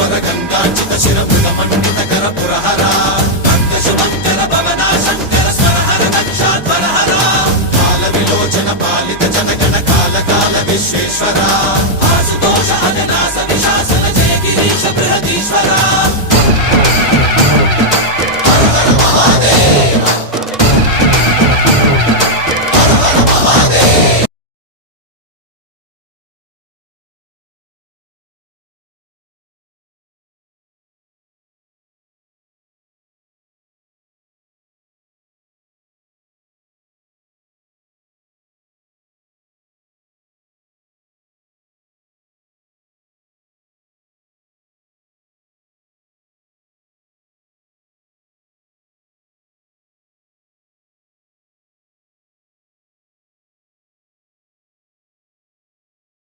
वर गंगाचित शिर मृगमंडित कर पुरहरा भक्त शुभंकर भवना शंकर स्वरहर दक्षाध्वर हरा काल विलोचन पालित जनगण काल काल विश्वेश्वरा आशुतोष अविनाश विशासन जय गिरीश बृहदीश्वरा